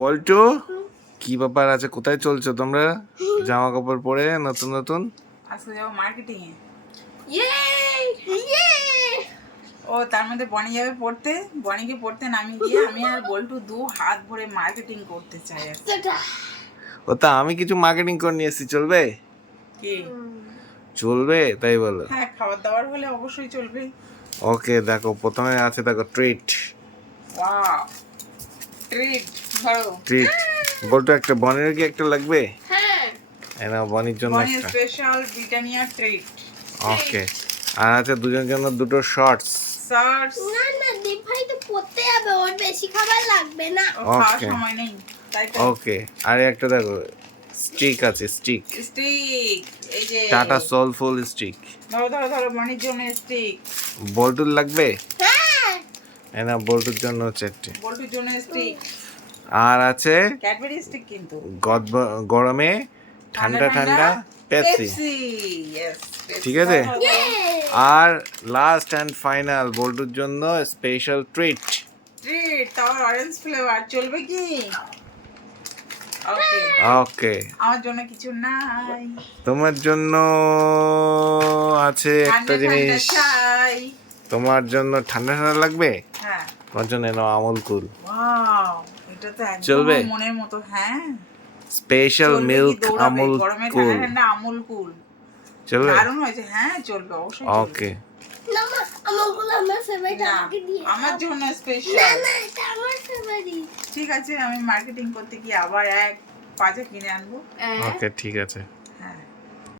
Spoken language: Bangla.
পল্টু কি ব্যাপার আছে? কোথায় চলছো তোমরা? জামা কাপড় পরে নতুন নতুন? আজকে যাব মার্কেটিং এ। ইয়ে ইয়ে ও তার মধ্যে বনি যাবে পড়তে। বনিকে পড়তে নামিয়ে দিয়ে আমি আর বল্টু দু হাত ভরে মার্কেটিং করতে চাই ও তা আমি কিছু মার্কেটিং করে নিয়ে এসেছি চলবে? কি? চলবে তাই বলো। হ্যাঁ খাবার দাবার হলে অবশ্যই চলবে। ওকে দেখো প্রথমে আছে দেখো ট্রিট ওয়াও ট্রিট ট্রিট বলতো একটা বনের কি একটা লাগবে? হ্যাঁ। এই নাও বনির জন্য একটা। স্পেশাল ব্রিটানিয়া ট্রিট ওকে আর আছে দুজনের জন্য দুটো শর্টস সার্স না না দীপ ভাই তো পড়তে যাবে ওর বেশি খাবার লাগবে না। ও খাওয়ার সময় নেই ওকে আর একটা দেখো স্টিক আছে স্টিক স্টিক এই যে টাটা সোলফুল স্টিক ধরো ধরো ধরো বনির জন্য স্টিক বল্টুর লাগবে? হ্যাঁ। এই না বল্টুর জন্য চারটে। বল্টুর জন্য স্টিক আর আছে ক্যাডবেরি স্টিক কিন্তু। গরমে ঠান্ডা ঠান্ডা পেপসি ঠিক আছে? আর লাস্ট অ্যান্ড ফাইনাল বল্টুর জন্য স্পেশাল ট্রিট ট্রিট তাও অরেঞ্জ ফ্লেভার চলবে কি? ওকে ওকে আমার জন্য কিছু নাই। তোমার জন্য আছে একটা ঠান্ডা ঠান্ডা জিনিস। তোমার জন্য ঠান্ডা ঠান্ডা লাগবে? হ্যাঁ। তোমার জন্য এনো আমুল কুল। ওয়াও এটা তো একদম চলবে? মনের মতো হ্যাঁ। Special milk Amul cool. ঠান্ডা আমুল কুল। চলবে? দারুণ হয়েছে হ্যাঁ চলবে অবশ্যই ওকে আমার জন্য স্পেশাল ঠিক আছে আমি মার্কেটিং করতে গিয়ে আবার এক পাজা কিনে আনব। ওকে ঠিক আছে। হ্যাঁ।